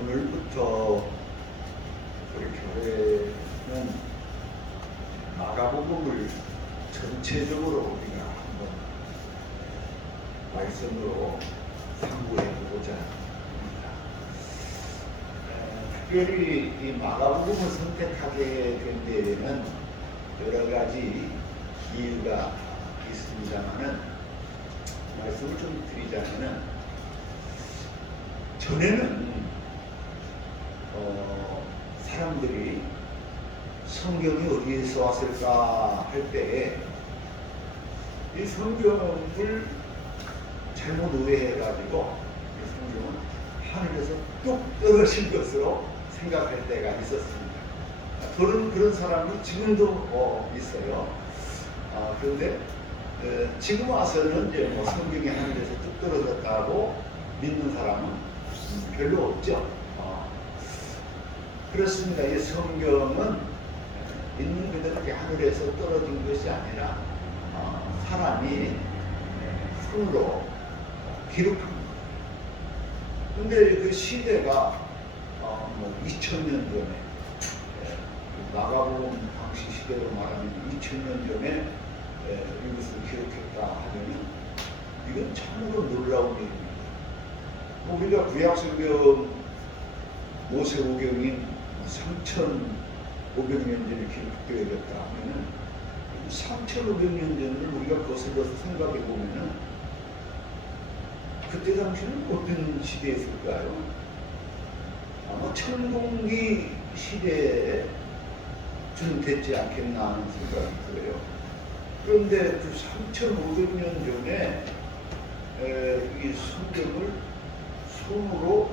오늘부터 우리 교회는 마가복음을 전체적으로 우리가 한번 말씀으로 상고해 보고자 합니다. 특별히 이 마가복음을 선택하게 된 데에는 여러 가지 이유가 있습니다만은 말씀을 좀 드리자면은 전에는 사람들이 성경이 어디에서 왔을까 할 때에 이 성경을 잘못 오해해가지고 이 성경은 하늘에서 뚝 떨어진 것으로 생각할 때가 있었습니다. 그런 사람이 지금도 있어요. 그런데 지금 와서는 이제 뭐 성경이 하늘에서 뚝 떨어졌다고 믿는 사람은 별로 없죠. 그렇습니다. 이 성경은 있는 그대로 하늘에서 떨어진 것이 아니라 사람이 손으로 기록합니다. 그런데 그 시대가 2000년 전에 마가복음 당시 시대로 말하면 2000년 전에 이것을 기록했다 하면 이건 참으로 놀라운 일입니다. 우리가 구약성경 모세오경이 3,500년 전에 기록되어졌다 하면은 3,500년 전을 우리가 거슬러서 생각해 보면은 그때 당시는 어떤 시대였을까요? 아마 천공기 시대에 좀 됐지 않겠나 하는 생각이 들어요. 그런데 그 3,500년 전에 이 성경을 손으로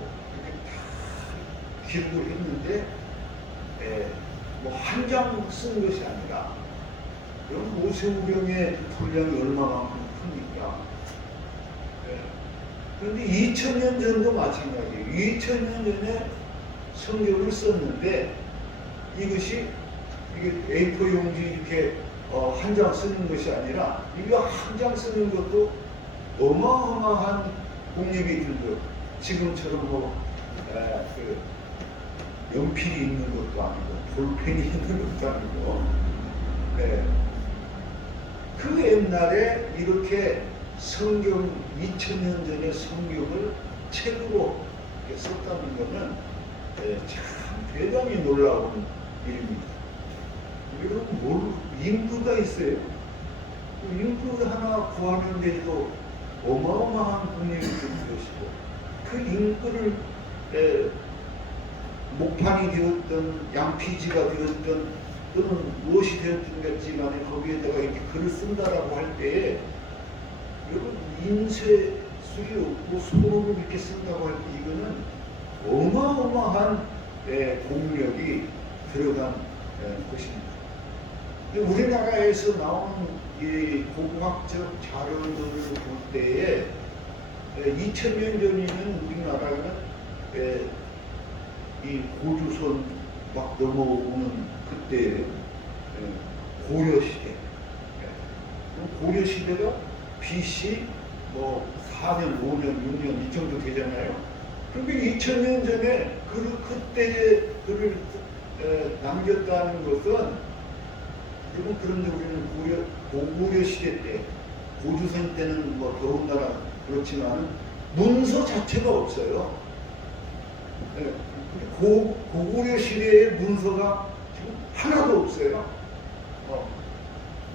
기록을 했는데 뭐 한 장 쓴 것이 아니라 모세오경의 분량이 얼마만큼 큽니까? 그런데 2000년 전도 마찬가지예요. 2000년 전에 성경을 썼는데 이것이 이게 A4 용지 이렇게 한 장 쓰는 것이 아니라 이거 한 장 쓰는 것도 어마어마한 공력이 들고 지금처럼 연필이 있는 것도 아니고 볼펜이 있는 것도 아니고 그 옛날에 이렇게 성경 2000년 전에 성경을 책으로 썼다는 것은 참 대단히 놀라운 일입니다. 여러분 인구가 있어요. 인구 하나 구하는데도 어마어마한 분량이 드는 것이고 그 인구를 목판이 되었던 양피지가 되었던 또는 무엇이 되었든 같지만 거기에다가 이렇게 글을 쓴다라고 할 때에 여러분 인쇄술이 없고 손으로 이렇게 쓴다고 할 때 이거는 어마어마한 공력이 들어간 것입니다. 우리나라에서 나온 이 고고학적 자료들을 볼 때에 2000년 전이면 우리나라는 이 고주선 막 넘어오는 그때 고려시대 고려시대가 BC 뭐 4년, 5년, 6년 이 정도 되잖아요. 그러니까 2000년 전에 그때의 글을 남겼다는 것은 그런데 우리는 고구려 시대 때 고주선 때는 뭐 더군다나 그렇지만 문서 자체가 없어요. 고구려 시대의 문서가 지금 하나도 없어요.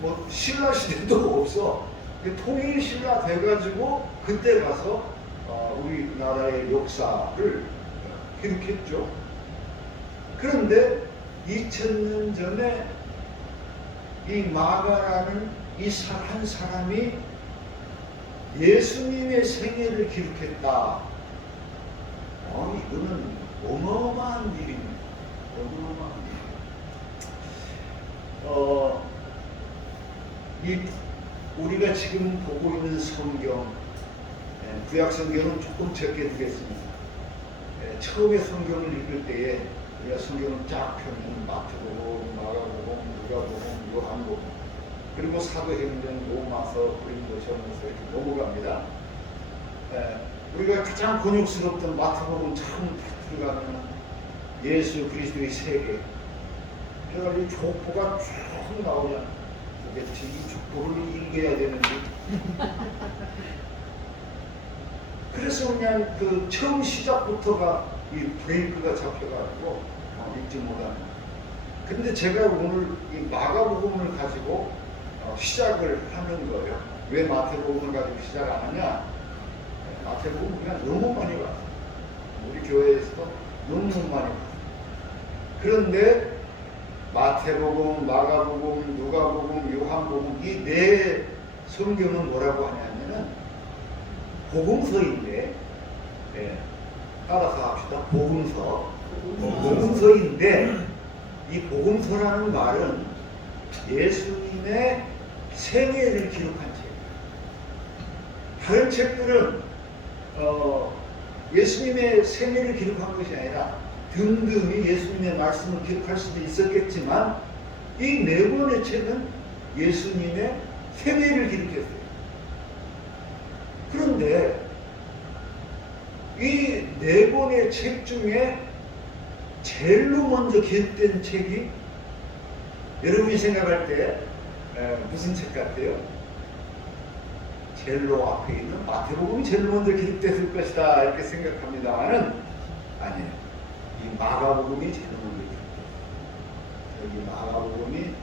뭐 신라 시대도 없어. 통일 신라 돼가지고 그때 가서 우리나라의 역사를 기록했죠. 그런데 2000년 전에 이 마가라는 이 한 사람이 예수님의 생애를 기록했다. 이거는 어마어마한 일입니다. 어마어마한 일. 우리가 지금 보고 있는 성경, 구약 성경은 조금 적게 되겠습니다. 처음에 성경을 읽을 때에 우리가 성경을 쫙 펴면 마태복음, 마가복음, 누가복음, 요한복음, 그리고 사도행전, 로마서, 고린도전서 이렇게 넘어갑니다. 우리가 가장 곤욕스럽던 마태복음 참 들어가면 예수 그리스도의 세계, 그래가지고 족보가 쭉 나오잖아. 도대체 이 족보를 읽어야 되는데. 그래서 그냥 그 처음 시작부터가 이 브레이크가 잡혀가지고 읽지 못하는. 근데 제가 오늘 이 마가복음을 가지고 시작을 하는 거예요. 왜 마태복음을 가지고 시작 안 하냐? 마태복음 그냥 너무 많이 봤어요. 우리 교회에서도 너무 많이 봤어요. 그런데 마태복음, 마가복음, 누가복음, 요한복음 이 네 성경은 뭐라고 하냐면은 복음서인데, 따라서 합시다. 복음서인데 이 복음서라는 말은 예수님의 생애를 기록한 책. 다른 책들은 예수님의 생애를 기록한 것이 아니라 등등이 예수님의 말씀을 기록할 수도 있었겠지만 이 네 권의 책은 예수님의 생애를 기록했어요. 그런데 이 네 권의 책 중에 제일로 먼저 기록된 책이 여러분이 생각할 때 무슨 책 같아요? 제일로 앞에 있는 마태복음이 제일 먼저 기록됐을 것이다 이렇게 생각합니다만은 아니에요. 이 마가복음이 제일 먼저 기록됐어요. 여기 마가복음이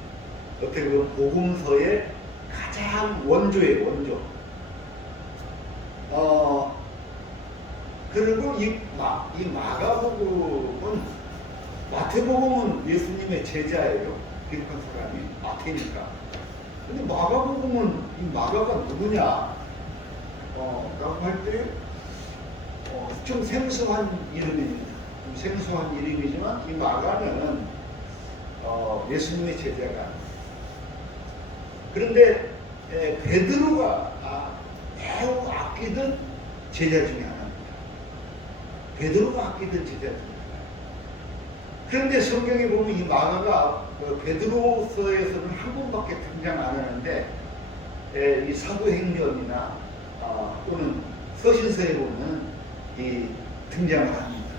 어떻게 보면 복음서의 가장 원조예요. 원조. 그리고 이 마가복음은 마태복음은 예수님의 제자예요. 기록한 사람이 마태니까. 근데 마가복음은 이 마가가 누구냐? 라고 할 때 좀 생소한 이름입니다. 좀 생소한 이름이지만 이 마가는 예수님의 제자가. 그런데 베드로가 매우 아끼던 제자 중에 하나입니다. 베드로가 아끼던 제자 중에 하나. 그런데 성경에 보면 이 마가가 베드로서에서는 한 번밖에 등장 안 하는데 이 사도행전이나 또는 서신서에 보면 이 등장을 합니다.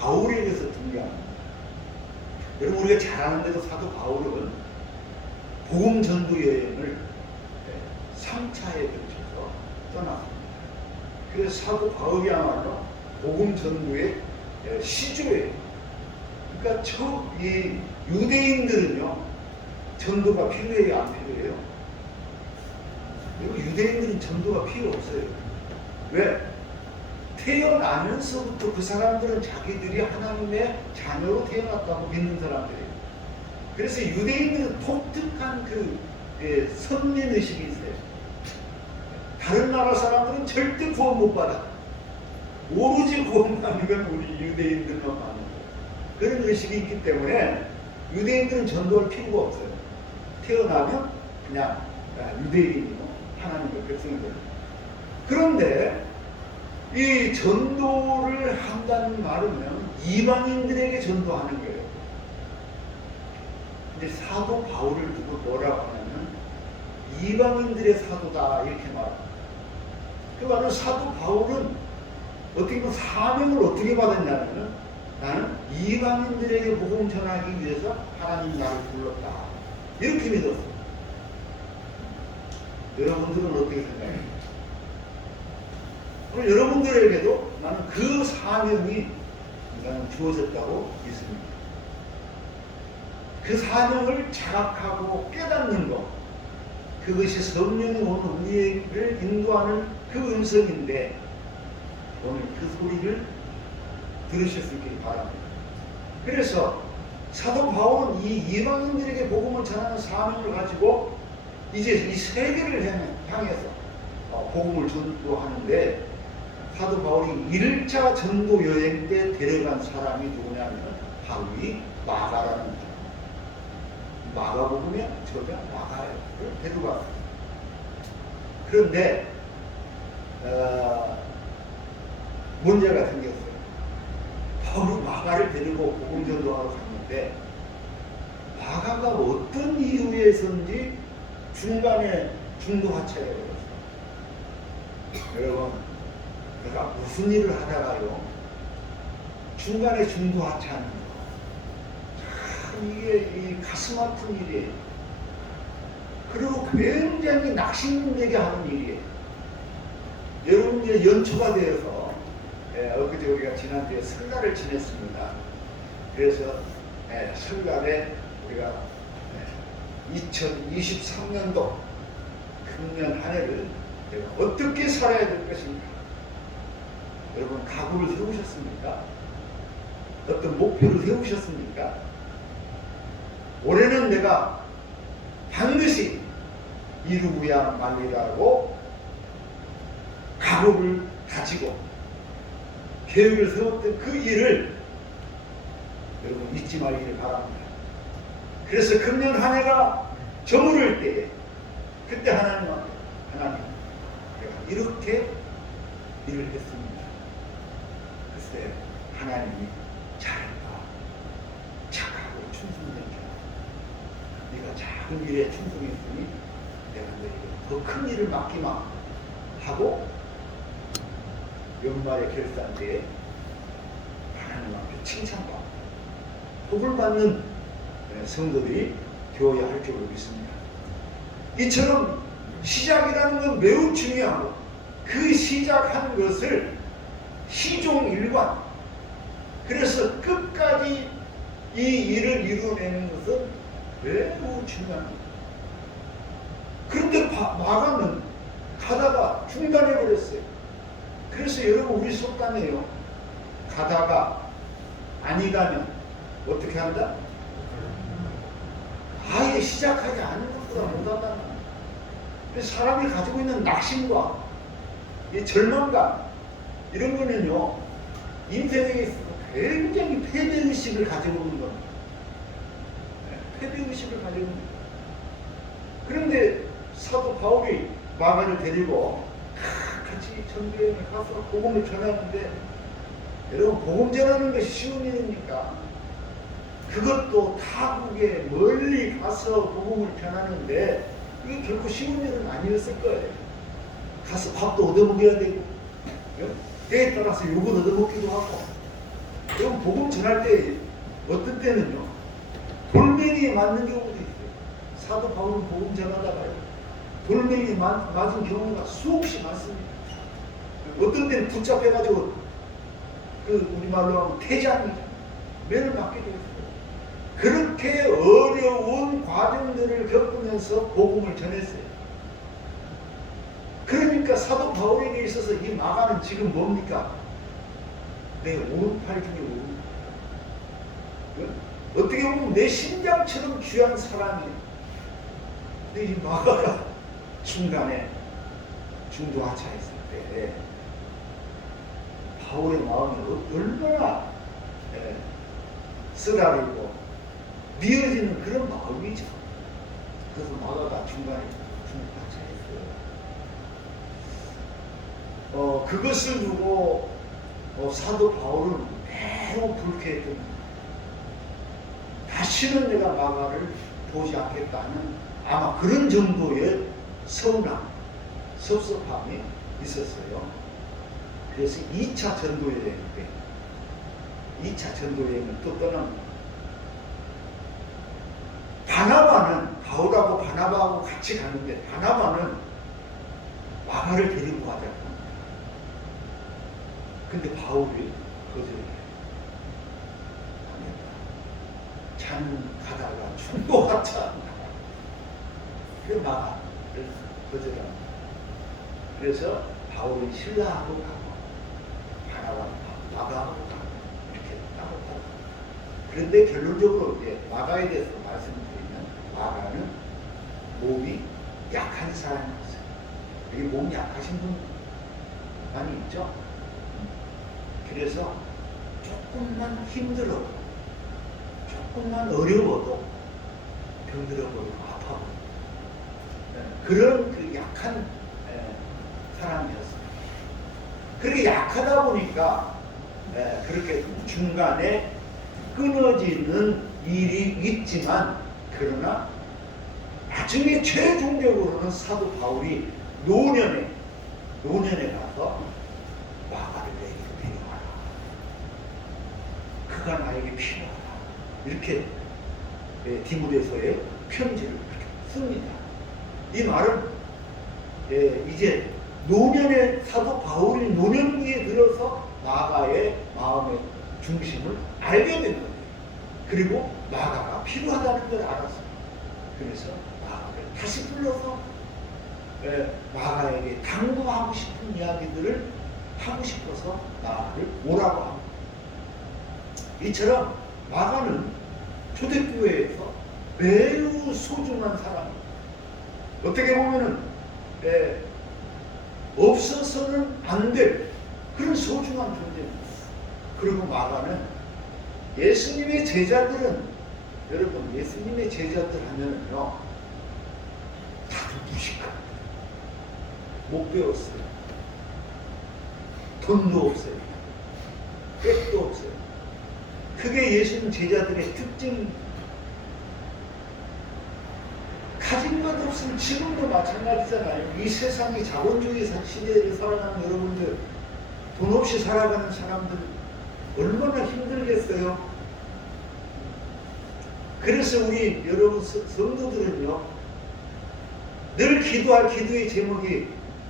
바울에 대해서 등장합니다. 여러분 우리가 잘 아는 대로 사도 바울은 복음 전도 여행을 3차에 걸쳐서 떠났습니다. 그래서 사도 바울이야말로 복음 전도의 시조예요. 그러니까 이 유대인들은요 전도가 필요해요, 안 필요해요? 그리고 유대인들은 전도가 필요 없어요. 왜? 태어나면서부터 그 사람들은 자기들이 하나님의 자녀로 태어났다고 믿는 사람들이에요. 그래서 유대인들은 독특한 그 선민의식이 있어요. 다른 나라 사람들은 절대 구원 못 받아. 오로지 구원받는 건 우리 유대인들만 받는 거예요. 그런 의식이 있기 때문에 유대인들은 전도할 필요가 없어요. 태어나면 그냥 유대인이고 하나님의 백성이 됩니다. 그런데 이 전도를 한다는 말은 이방인들에게 전도하는 거예요. 근데 사도 바울을 두고 뭐라고 하냐면 이방인들의 사도다 이렇게 말합니다. 그 말은 사도 바울은 어떻게 보면 사명을 어떻게 받았냐면 나는 이방인들에게 복음 전하기 위해서 하나님이 나를 불렀다 이렇게 믿었어요. 여러분들은 어떻게 생각해요? 그럼 여러분들에게도 나는 그 사명이 나는 주어졌다고 믿습니다. 그 사명을 자각하고 깨닫는 것, 그것이 성령이 오늘 우리를 인도하는 그 음성인데 오늘 그 소리를 들으실 수 있기를 바랍니다. 그래서 사도 바울은 이 이방인들에게 복음을 전하는 사명을 가지고 이제 이 세계를 향해서 복음을 전도하는데 사도 바울이 1차 전도 여행 때 데려간 사람이 누구냐면 바로 이 마가라는 사람. 마가복음의 저자 마가예요. 데려갔어요. 그런데 문제가 생겼어요. 바울이 마가를 데리고 복음 전도하러 갔는데 마가가 어떤 이유에서인지 중간에 중도 하차가 되었어요. 여러분, 그가 무슨 일을 하다가요 중간에 중도하차하는 거. 참 이게 이 가슴 아픈 일이에요. 그리고 굉장히 낙심되게 하는 일이에요. 여러분 이제 연초가 되어서 엊그제 우리가 지난주에 설날을 지냈습니다. 그래서 설날에 우리가 2023년도 금년 한 해를 내가 어떻게 살아야 될 것인가. 여러분 각오를 세우셨습니까? 어떤 목표를 세우셨습니까? 올해는 내가 반드시 이루고야 말리라고 각오를 가지고 계획을 세웠던 그 일을 여러분 잊지 말기를 바랍니다. 그래서 금년 한 해가 저물을 때에 그때 하나님 내가 이렇게 일을 했습니다. 그때 하나님이 잘했다. 착하고 충성된 네가 작은 일에 충성했으니 내가 너에게 더 큰 일을 맡기마 하고 연말의 결산 때에 하나님 앞에 칭찬받고 복을 받는 성도들이 되어야 할 줄로 믿습니다. 이처럼 시작이라는 건 매우 중요하고 그 시작한 것을 시종일관, 그래서 끝까지 이 일을 이루어내는 것은 매우 중요합니다. 그런데 마감은 가다가 중단해버렸어요. 그래서 여러분 우리 속담이에요. 가다가 아니 가면 어떻게 한다? 아예 시작하지 않는 것보다 못한다는 거예요. 사람이 가지고 있는 낙심과 절망감 이런 거는요 인생에 있어서 굉장히 패배의식을 가지고 있는 겁니다. 패배의식을 가지고 있는 겁니다. 그런데 사도 바울이 마가를 데리고 같이 전도여행을 가서 복음을 전하는데 여러분 복음 전하는 것이 쉬운 일입니까? 그것도 타국에 멀리 가서 복음을 전하는데 이게 결코 쉬운 일은 아니었을 거예요. 가서 밥도 얻어먹여야 되고 때에 따라서 욕은 얻어먹기도 하고. 여러분 복음 전할 때 어떤 때는요 돌멩이에 맞는 경우도 있어요. 사도 바울은 복음 전하다가요 돌멩이에 맞은 경우가 수없이 많습니다. 어떤 때는 붙잡혀가지고 우리말로 하면 태장이죠. 매를 맞게 되었어요. 그렇게 어려운 과정들을 겪으면서 복음을 전했어요. 그러니까 사도 바울에게 있어서 이 마가는 지금 뭡니까? 내 오른팔 중에 오른팔. 어떻게 보면 내 심장처럼 귀한 사람이에요. 근데 이 마가가 중간에 중도하차했을 때 바울의 마음이 얼마나 쓰라리고 미어지는 그런 마음이죠. 그래서 마가가 중간에 중도하차했어요. 그것을 두고 사도 바울은 매우 불쾌했던 겁니다. 다시는 내가 마가를 보지 않겠다는 아마 그런 정도의 서운함, 섭섭함이 있었어요. 그래서 2차 전도여행 때 2차 전도여행을 또 떠납니다. 바나바는 바울하고 바나바하고 같이 가는데 바나바는 마가를 데리고 가자고 합니다. 근데 바울이 거절해요. 자는 가다가 중도하차 그 마가를 거절합니다. 그래서 바울이 신라하고 가고 바나바는 마가하고 가고 이렇게 따로따로. 그런데 결론적으로 이제 마가에 대해서 말씀드리면 마가는 몸이 약한 사람이었어요. 여기 몸이 약하신 분 많이 있죠? 그래서 조금만 힘들어도 조금만 어려워도 병들어버리고 아파버리고 그런 그 약한 사람이었어요. 그렇게 약하다 보니까 그렇게 중간에 끊어지는 일이 있지만 그러나 나중에 최종적으로는 사도 바울이 노년에 가서 마가를 내게 데려와라. 그가 나에게 필요하다. 이렇게 디모데서의 편지를 씁니다. 이 말은 이제 노년의 사도 바울이 노년기에 들어서 마가의 마음의 중심을 알게 된 거예요. 그리고 마가가 필요하다는 걸 알았어요. 그래서 마가를 다시 불러서 마가에게 당부하고 싶은 이야기들을 하고 싶어서 마가를 오라고 합니다. 이처럼 마가는 초대교회에서 매우 소중한 사람입니다. 어떻게 보면은 없어서는 안 될 그런 소중한 존재입니다. 그리고 마가는 예수님의 제자들은, 여러분 예수님의 제자들 하면은요 다들 무식합니다. 못 배웠어요. 돈도 없어요. 백도 없어요. 그게 예수님 제자들의 특징입니다. 가진 것 없으면 지금도 마찬가지잖아요. 이 세상이 자본주의 시대를 살아가는 여러분들, 돈 없이 살아가는 사람들 얼마나 힘들겠어요. 그래서 우리 여러분 성도들은요, 늘 기도할 기도의 제목이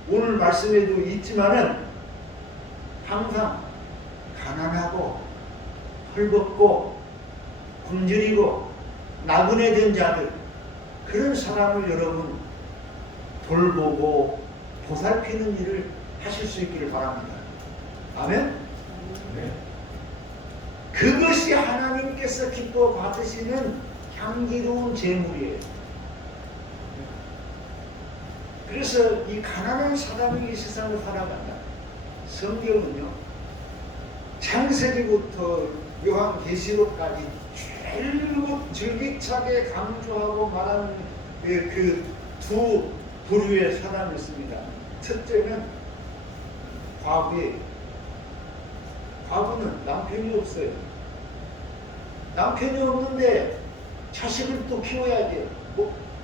오늘 말씀에도 있지만은 항상 가난하고 헐벗고 굶주리고 나그네된 자들, 그런 사람을 여러분 돌보고 보살피는 일을 하실 수 있기를 바랍니다. 아멘? 네. 그것이 하나님께서 기뻐 받으시는 향기로운 제물이에요. 그래서 이 가난한 사람이 이 세상을 살아간다. 성경은요, 창세기부터 요한계시록까지 줄곧 줄기차게 강조하고 말하는 그 두 부류의 사람이 있습니다. 첫째는 과부예요. 과부는 남편이 없어요. 남편이 없는데 자식을 또 키워야 돼요.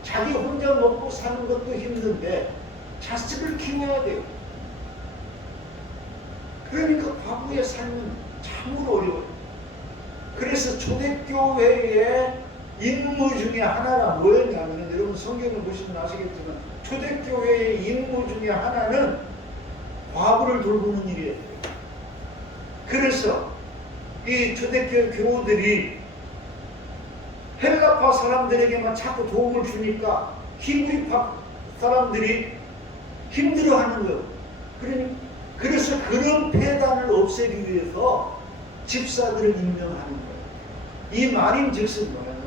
자기 혼자 먹고 사는 것도 힘든데 자식을 키워야 돼요. 그러니까 과부의 삶은 참으로 어려워요. 그래서 초대교회의 임무 중에 하나가 뭐였냐면, 여러분 성경을 보시면 아시겠지만 초대교회의 임무 중에 하나는 과부를 돌보는 일이에요. 그래서 이 초대교회 교우들이 헬라파 사람들에게만 자꾸 도움을 주니까 히브리파 사람들이 힘들어하는 거예요. 그래서 그런 폐단을 없애기 위해서 집사들을 임명하는 거예요. 이 말인즉슨 뭐냐면,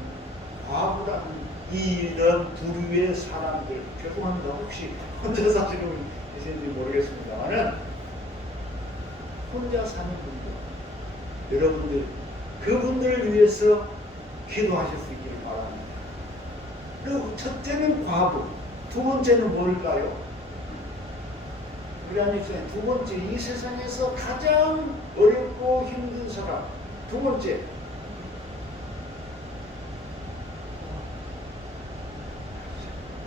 과부라는 이런 부류의 사람들, 죄송합니다. 혹시 혼자 사시는 분 계신지 모르겠습니다만은, 혼자 사는 분들, 여러분들 그분들을 위해서 기도하실 수 있기를 바랍니다. 그리고 첫째는 과부, 두 번째는 뭘까요? 우리 안에 두 번째, 이 세상에서 가장 어렵고 힘든 사람. 두 번째,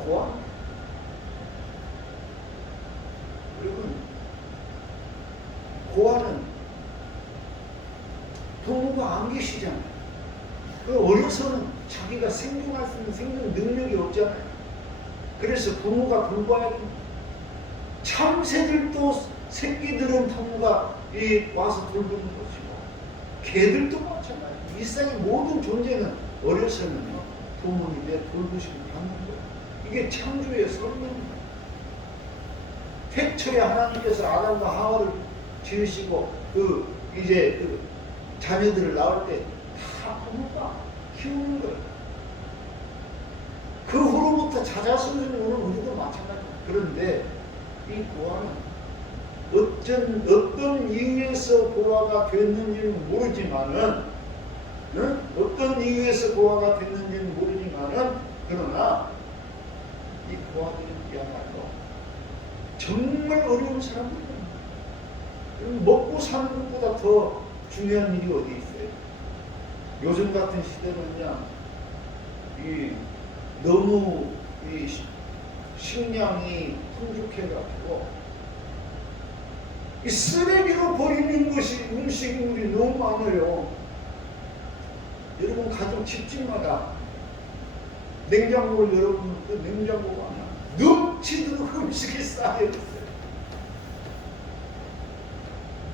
고아. 여러분, 고아는 부모가 안 계시잖아요. 어려서는 자기가 생존할 수 있는 생존 능력이 없잖아요. 그래서 부모가 돌봐야 됩니다. 참새들도 새끼들은 부모가 와서 돌보는 것이고, 개들도 마찬가지예요. 일상의 모든 존재는 어려서는요, 부모님의 돌보심을 받는 거예요. 이게 창조의 선명입니다. 태초에 하나님께서 아담과 하와를 지으시고 이제 자녀들을 낳을 때 다 부모가 키우는 거예요. 그 후로부터 자자손손이 오는 우리도 마찬가지예요. 그런데 이 고아는 어떤 이유에서 고아가 됐는지는 모르지만은, 어떤 이유에서 고아가 됐는지는 모르지만은, 그러나 이 고아들이야말로 정말 어려운 사람들입니다. 먹고 사는 것보다 더 중요한 일이 어디 있어요? 요즘 같은 시대는요, 너무 식량이 풍족해가지고 이 쓰레기로 버리는 것이 음식물이 너무 많아요. 여러분 가족 집집마다 냉장고를 여러분 그 냉장고가 넘치도록 음식이 쌓여 있어요.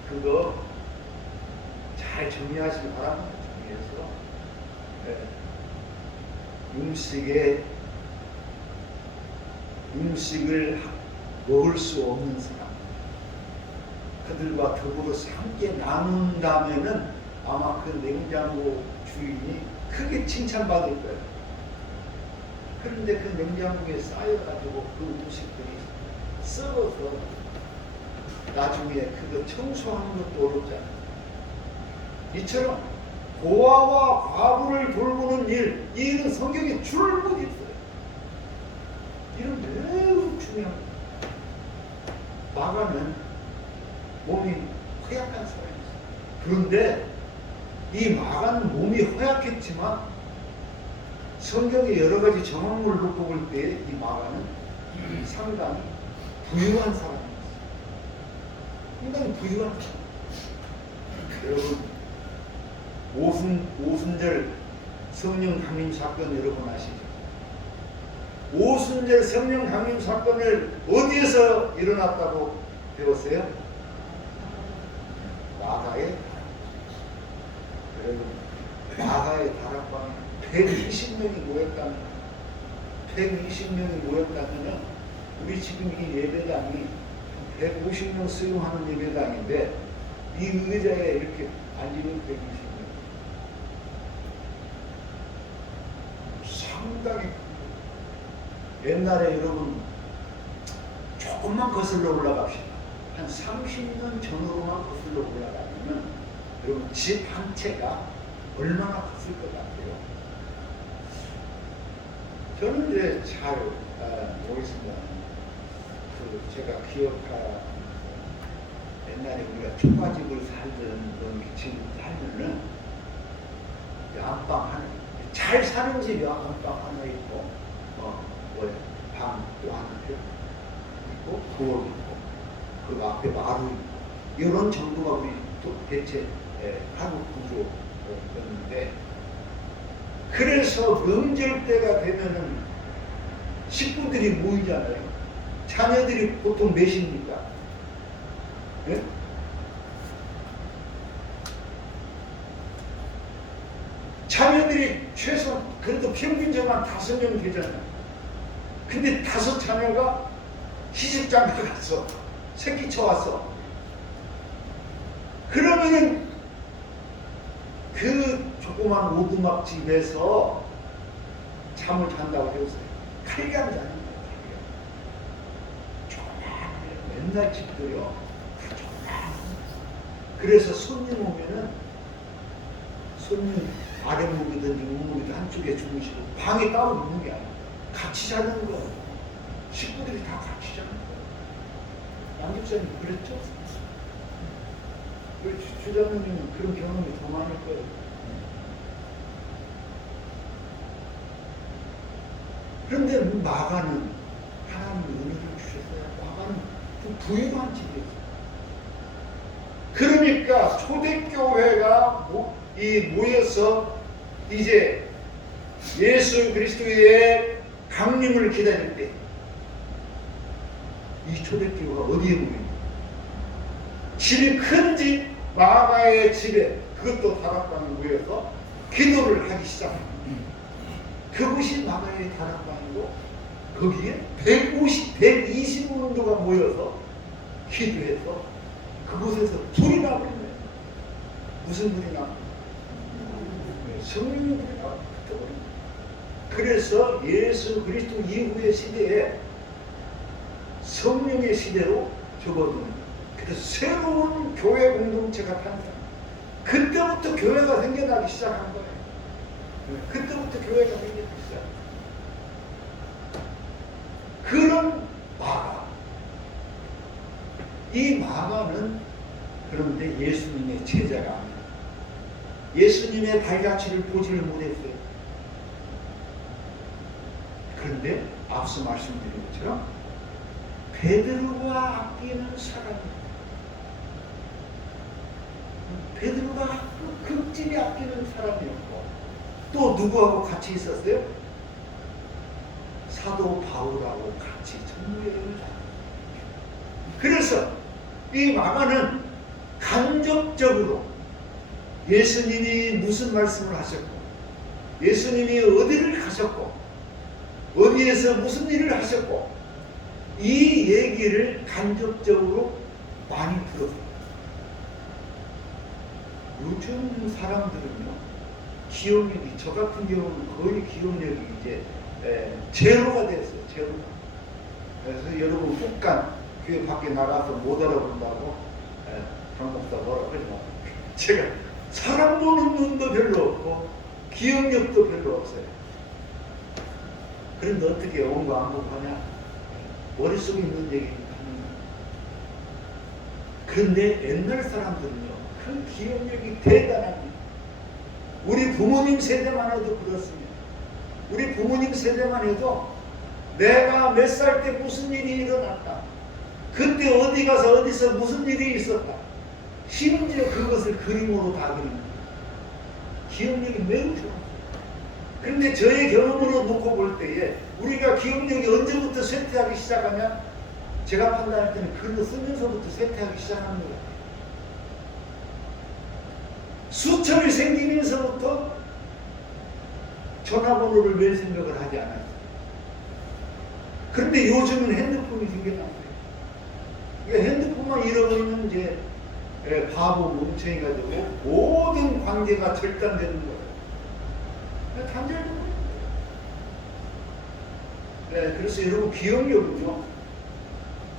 그거 잘 정리하시기 바랍니다. 정리해서 음식을 먹을 수 없는 사람, 그들과 더불어서 함께 나눈다면은 아마 그 냉장고 주인이 크게 칭찬받을 거예요. 그런데 그 냉장고에 쌓여가지고 그 음식들이 썩어서 나중에 그거 청소하는 것도 어렵잖아요. 이처럼 고아와 과부를 돌보는 일, 이 일은 성경에 줄곧 있어요. 이런 매우 중요합니다. 마가는 몸이 허약한 사람이었어요. 그런데 이 마가는 몸이 허약했지만 성경의 여러 가지 정황을 놓고 볼 때 이 마가는 상당히 부유한 사람이었어요. 상당히 부유한 사람. 여러분 오순절 성령 강림 사건 여러분 아시죠? 오순절 성령 강림 사건을 어디에서 일어났다고 배웠어요? 마가의 여러분 마가의 다락방에 120명이 모였다면 120명이 모였다면 우리 지금 이 예배당이 150명 수용하는 예배당인데 이 의자에 이렇게 앉으면 120명. 상당히 옛날에 여러분 조금만 거슬러 올라갑시다. 한 30년 전으로만 거슬러 올라가면 여러분 집 한 채가 얼마나 컸을 것 같아요? 저는 이제 잘 모르겠습니다. 제가 기억하 옛날에 우리가 초가집을 살던 그런 집을 살면은 안방 하나 잘 사는 집이 안방 하나 있고 방또 하나 있고 부엌 있고 그 앞에 마루 있고 이런 정도가 우리 또 대체 한국 구조였는데 그래서 명절 때가 되면은 식구들이 모이잖아요. 자녀들이 보통 몇입니까? 네? 자녀들이 최소 그래도 평균적으로 한 5명 되잖아요. 근데 5 자녀가 시집장가 갔어. 새끼 쳐왔어. 그러면은 그 조그만 오두막 집에서 잠을 잔다고 해보세요. 칼감 자는 거예요. 맨날 집도요. 그래서 손님 오면은 손님 아랫목이든지 윗목이든 한쪽에 주무시고 방에 따로 있는 게 아니에요. 같이 자는 거예요. 식구들이 다 같이 자는 거예요. 양집사님 그랬죠? 주장님은 그런 경험이 더 많을 거예요. 그런데 마가는 하나님의 은혜를 주셨어요. 마가는 좀 부유한 집이었어요. 그러니까 초대교회가 모여서 이제 예수 그리스도의 강림을 기다릴 때 이 초대교회가 어디에 모입니까? 집이 큰 집 마가의 집에 그것도 다락방에 모여서 기도를 하기 시작합니다. 그곳이 마가의 다락방이고 거기에 120문도가 모여서 기도해서 그곳에서 불이 나버리네. 무슨 불이 나? 성령의 불이 나. 그래서 예수 그리스도 이후의 시대에 성령의 시대로 접어드는 그래서 새로운 교회 공동체가 탄생. 그때부터 교회가 생겨나기 시작한 거예요. 그때부터 교회가 생겨나기 시작. 그런 마가. 이 마가는 그런데 예수님의 제자가 아닙니다. 예수님의 발자취를 보지를 못했어요. 그런데 앞서 말씀드린 것처럼 베드로가 아끼는 사람입니다. 베드로가 그 극진히 아끼는 사람이었고 또 누구하고 같이 있었어요? 사도 바울하고 같이 전무여행을 다. 그래서 이 마가는 간접적으로 예수님이 무슨 말씀을 하셨고, 예수님이 어디를 가셨고, 어디에서 무슨 일을 하셨고, 이 얘기를 간접적으로 많이 들었어요. 요즘 사람들은요, 기억력이, 저 같은 경우는 거의 기억력이 이제 제로가 됐어요. 제로가. 그래서 여러분 북한 교회 밖에 나가서 못 알아본다고 강 목사 뭐라 그러지만, 제가 사람 보는 눈도 별로 없고 기억력도 별로 없어요. 그런데 어떻게 온거 안 보고 하냐? 머릿속에 있는 얘기를 하는 거예요. 그런데 옛날 사람들은요, 그 기억력이 대단합니다. 우리 부모님 세대만 해도 그렇습니다. 우리 부모님 세대만 해도 내가 몇 살 때 무슨 일이 일어났다, 그때 어디 가서 어디서 무슨 일이 있었다, 심지어 그것을 그림으로 다 그립니다. 기억력이 매우 좋아요. 그런데 저의 경험으로 놓고 볼 때에 우리가 기억력이 언제부터 쇠퇴하기 시작하냐? 제가 판단할 때는 글로 쓰면서부터 쇠퇴하기 시작합니다. 수첩이 생기면서부터 전화번호를 낼 생각을 하지 않았어요. 그런데 요즘은 핸드폰이 생겨났어요. 그러니까 핸드폰만 잃어버리면 이제 바보 멍청이가 되고 모든 관계가 절단되는 거예요. 단절도 거예요. 그래서 여러분 기억력은요,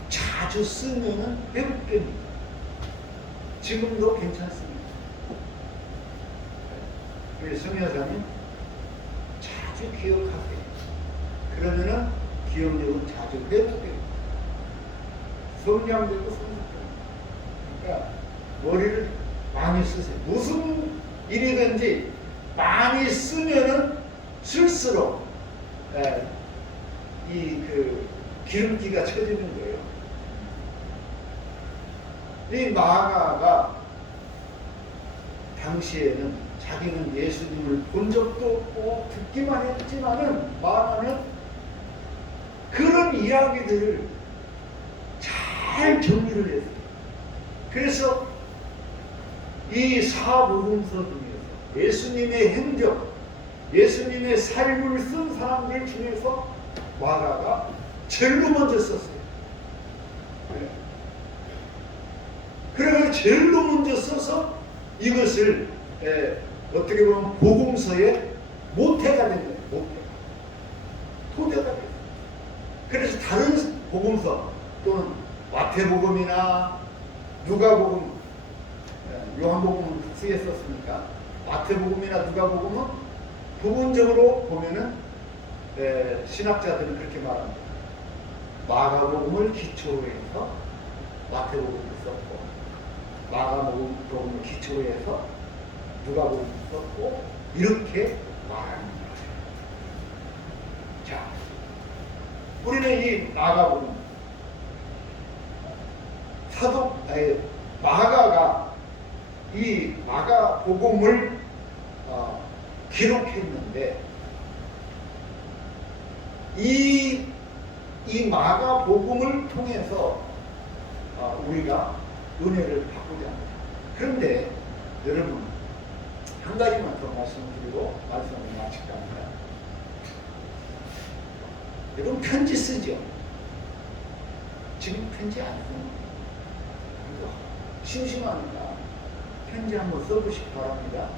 자주 쓰면은 회복됩니다. 지금도 괜찮습니다. 성여사님 자주 기억하세요. 그러면은 기억력은 자주 회복돼요. 성장되고 성숙됩니다. 그러니까 머리를 많이 쓰세요. 무슨 일이든지 많이 쓰면은 쓸수록 이 기름기가 쳐지는 거예요. 이 마가가 당시에는 자기는 예수님을 본 적도 없고 듣기만 했지만은 마가는 그런 이야기들을 잘 정리를 했어요. 그래서 이 사복음서 중에서 예수님의 행적, 예수님의 삶을 쓴 사람들 중에서 마가가 제일 먼저 썼어요. 그래서 제일 먼저 써서 이것을 어떻게 보면 복음서의 모태가 된 거예요. 모태. 토대가 됐어요. 그래서 다른 복음서 또는 마태복음이나 누가복음, 요한복음은 쓰여 썼으니까 마태복음이나 누가복음은 부분적으로 보면은 신학자들은 그렇게 말합니다. 마가복음을 기초로 해서 마태복음을 썼고, 마가복음을 기초로 해서 누가복음을 썼고, 이렇게 말하는 거예요. 자, 우리는 이 마가복음, 마가가 이 마가복음을 기록했는데, 이 마가복음을 통해서 우리가 은혜를 받고자 합니다. 그런데 여러분, 한 가지만 더 말씀드리고 말씀을 마칠까 합니다. 여러분 편지 쓰죠? 지금 편지 안 써요. 심심하니까 편지 한번 써보시기 바랍니다.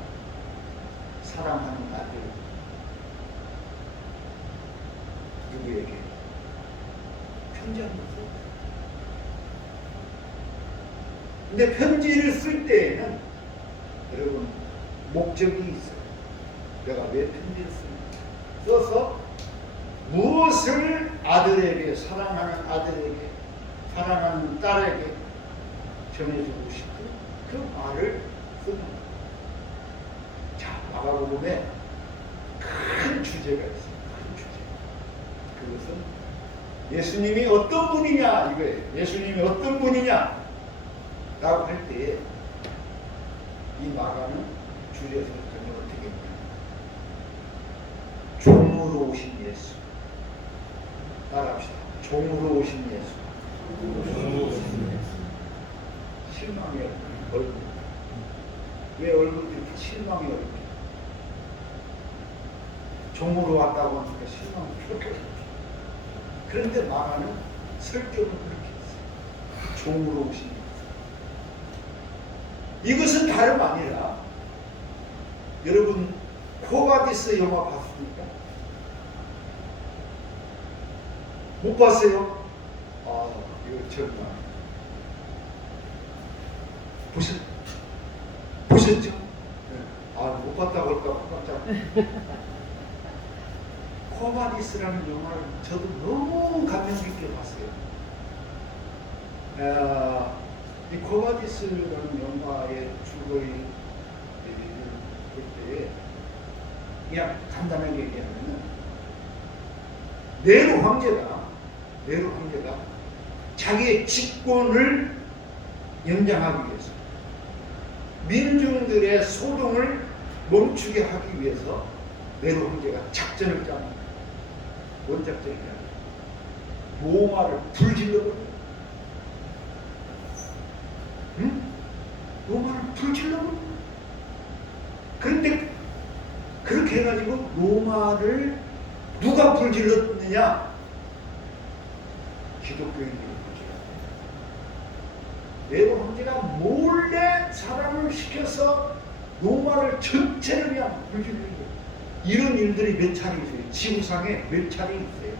사랑하는 아들 누구에게 편지 한번 써보세요. 근데 편지를 쓸 때에는 여러분 목적이 있어요. 내가 왜 편지를 써서 무엇을 아들에게, 사랑하는 아들에게, 사랑하는 딸에게 전해주고 싶은 그 말을 쓰는 거예요. 자, 마가복음에 큰 주제가 있어요. 큰 주제. 그것은 예수님이 어떤 분이냐 이거예요. 예수님이 어떤 분이냐 라고 할 때에 이 마가는 주제에서 전혀 어떻게 보냐, 종으로 오신 예수. 따라합시다. 종으로 오신 예수. 실망의 얼굴. 왜 얼굴이 이렇게 실망의 얼굴? 종으로 왔다고 하니까 실망이 그렇게. 그런데 마가는 설교를 그렇게 했어요. 종으로 오신 예수. 이것은 다름 아니라 여러분 코바디스 영화 봤습니까? 못 봤어요? 아, 이거 정말 보셨죠? 네. 아, 못 봤다고 할까 깜짝. 코바디스라는 영화를 저도 너무 감명 깊게 봤어요. 이 코바디스라는 영화의 줄거리 볼 때에 그냥 간단하게 얘기하면 네로 황제가 자기의 직권을 연장하기 위해서 민중들의 소동을 멈추게 하기 위해서 네로 황제가 작전을 짭니다. 뭔 작전이냐? 로마를 불질러버려요. 응? 로마를 불질러버려요. 그런데 그렇게 해가지고 로마를 누가 불질렀느냐? 기독교인들이 불질렀어요. 네로 황제가 몰래 사람을 시켜서 로마를 전체를 그냥 불질러요. 이런 일들이 몇 차례 있어요. 지구상에 몇 차례 있어요.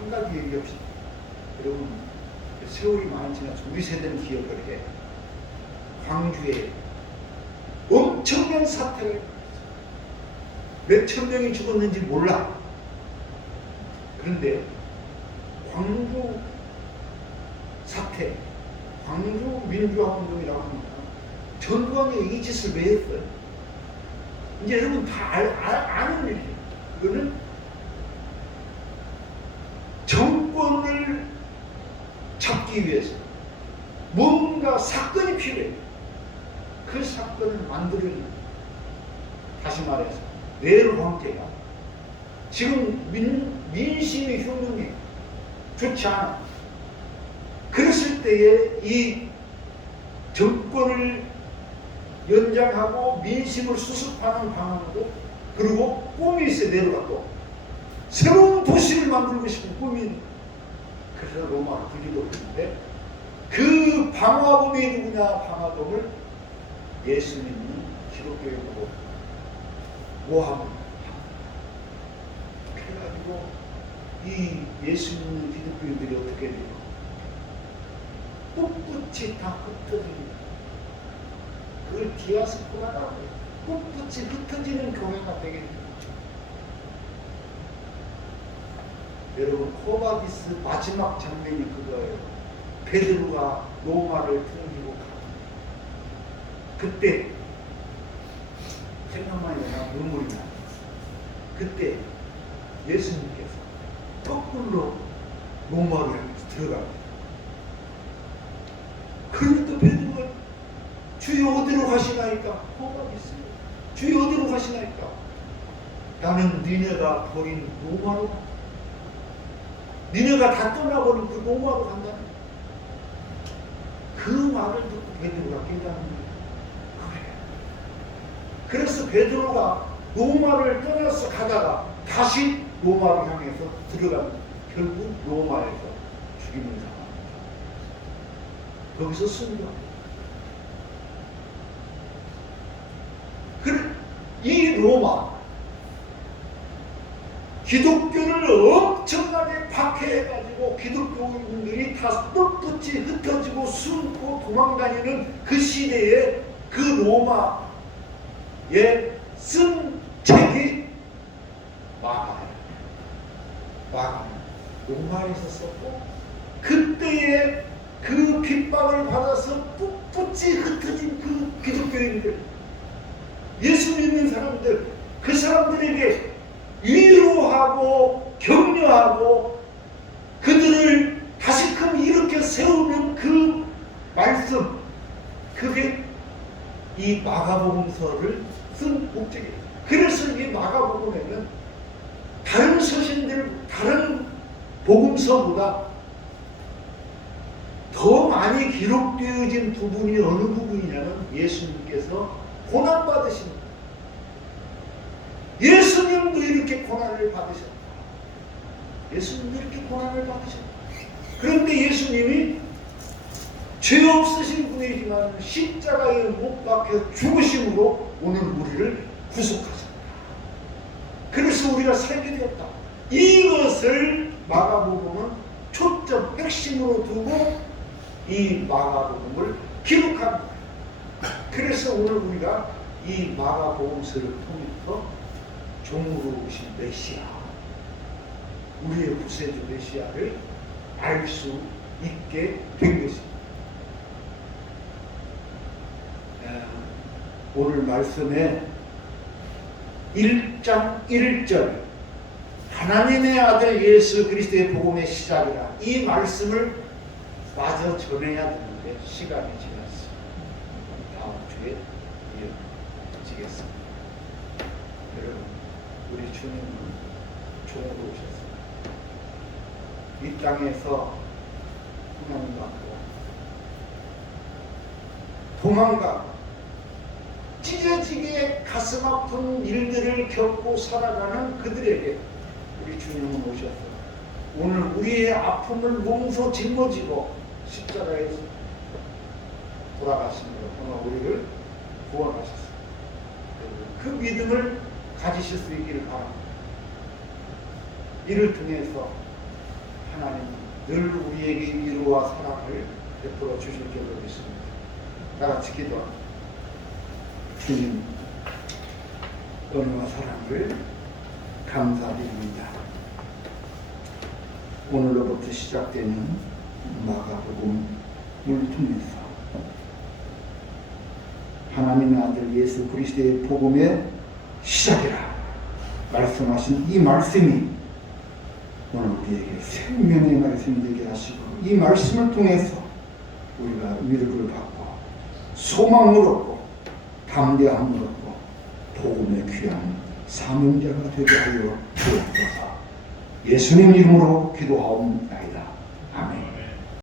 한 가지 얘기합시다. 여러분 세월이 많이 지나서 우리 세대는 기억을 해. 광주에 엄청난 사태가 있었어요. 몇천 명이 죽었는지 몰라. 그런데 광주 사태, 광주 민주화운동이라고 합니다. 전두환이 이 짓을 왜 했어요? 이제 여러분 다 아는 일이에요. 이거는 정권을 잡기 위해서 뭔가 사건이 필요해요. 그 사건을 만들어내는, 다시 말해서 네로 황제가 지금 민심의 효능이 좋지 않아. 그랬을 때에 이 정권을 연장하고 민심을 수습하는 방안으로, 그리고 꿈이 있어요. 네로가 또 새로운 도시를 만들고 싶은 꿈이, 그래서 로마를 불리고 있는데 그 방화범이 누구냐? 방화범을 예수 믿는 기독교에 보고 모함을 그래가지고 이 예수 믿는 기독교인들이 어떻게 돼요? 꿋꿋이 다 흩어집니다. 그걸 디아스포라라고 해요. 꿋꿋이 흩어지는 교회가 되게 됩니다. 여러분 코바디스 마지막 장면이 그거예요. 베드로가 로마를 등지고 갑니다. 그때 생각만 해도 눈물이 나요. 그때 예수님께서 거꾸로 로마를 향해서 들어갑니다. 그러니까 베드로가 주여 어디로 가시나이까? 코바디스 주여 어디로 가시나이까? 나는 니네가 버린 로마로 간다. 니네가 다 떠나버린 그 로마로 간다는 그 말을 듣고 베드로가 깨닫는 거예요. 그래. 그래서 베드로가 로마를 떠나서 가다가 다시 로마를 향해서 들어갑니다. 결국 로마에서 죽임을 당합니다. 거기서 순교합니다. 이 로마, 기독교를 엄청나게 박해해가지고 기독교인들이 다 뿔뿔이 흩어지고 숨고 도망다니는 그 시대에 그 로마에 쓴 책이 마가예요. 마가는 로마에서 썼고, 그때의 그 핍박을 받아서 뿔뿔이 흩어진 그 기독교인들, 예수 믿는 사람들, 그 사람들에게 위로하고 격려하고 그들을 다시금 일으켜 세우는 그 말씀, 그게 이 마가복음서를 쓴 목적이에요. 그래서 이것을 이 마가복음에는 다른 서신들, 다른 복음서보다 더 많이 기록되어진 부분이 어느 부분이냐면 예수님께서 고난받으신, 예수님도 이렇게 고난을 받으셨다. 예수님도 이렇게 고난을 받으셨다. 그런데 예수님이 죄 없으신 분이지만 십자가에 못 박혀 죽으심으로 오늘 우리를 구속하셨다. 그래서 우리가 살게 되었다. 이것을 마가복음은 초점, 핵심으로 두고 이 마가복음을 기록합니다. 그래서 오늘 우리가 이 마가복음서를 통해서 종으로 오신 메시아, 우리의 구세주 메시아를 알 수 있게 된 것입니다. 오늘 말씀에 1장 1절 하나님의 아들 예수 그리스도의 복음의 시작이라, 이 말씀을 마저 전해야 되는데 시간이 지났습니다. 다음 주에 이어지겠습니다. 여러분, 우리 주님은 종으로 오셨습니다. 이 땅에서 고난받고 도망가고 찢어지게 가슴 아픈 일들을 겪고 살아가는 그들에게 우리 주님은 오셨어요. 오늘 우리의 아픔을 몸소 짊어지고 십자가에서 돌아가심으로 오늘 우리를 구원하셨습니다. 그 믿음을 가지실 수 있기를 바랍니다. 이를 통해서 하나님은 늘 우리에게 위로와 사랑을 베풀어 주실 줄로 믿습니다. 다 같이 기도합니다. 주님, 은혜와 사랑을 감사드립니다. 오늘로부터 시작되는 마가복음을 통해서 하나님의 아들 예수 그리스도의 복음의 시작이라 말씀하신 이 말씀이 오늘 우리에게 생명의 말씀이 되게 하시고, 이 말씀을 통해서 우리가 위로를 받고 소망을 얻고 담대함을 얻고 복음의 귀한 사명자가 되게 하여 주옵소서. 예수님 이름으로 기도하옵나이다. 아멘.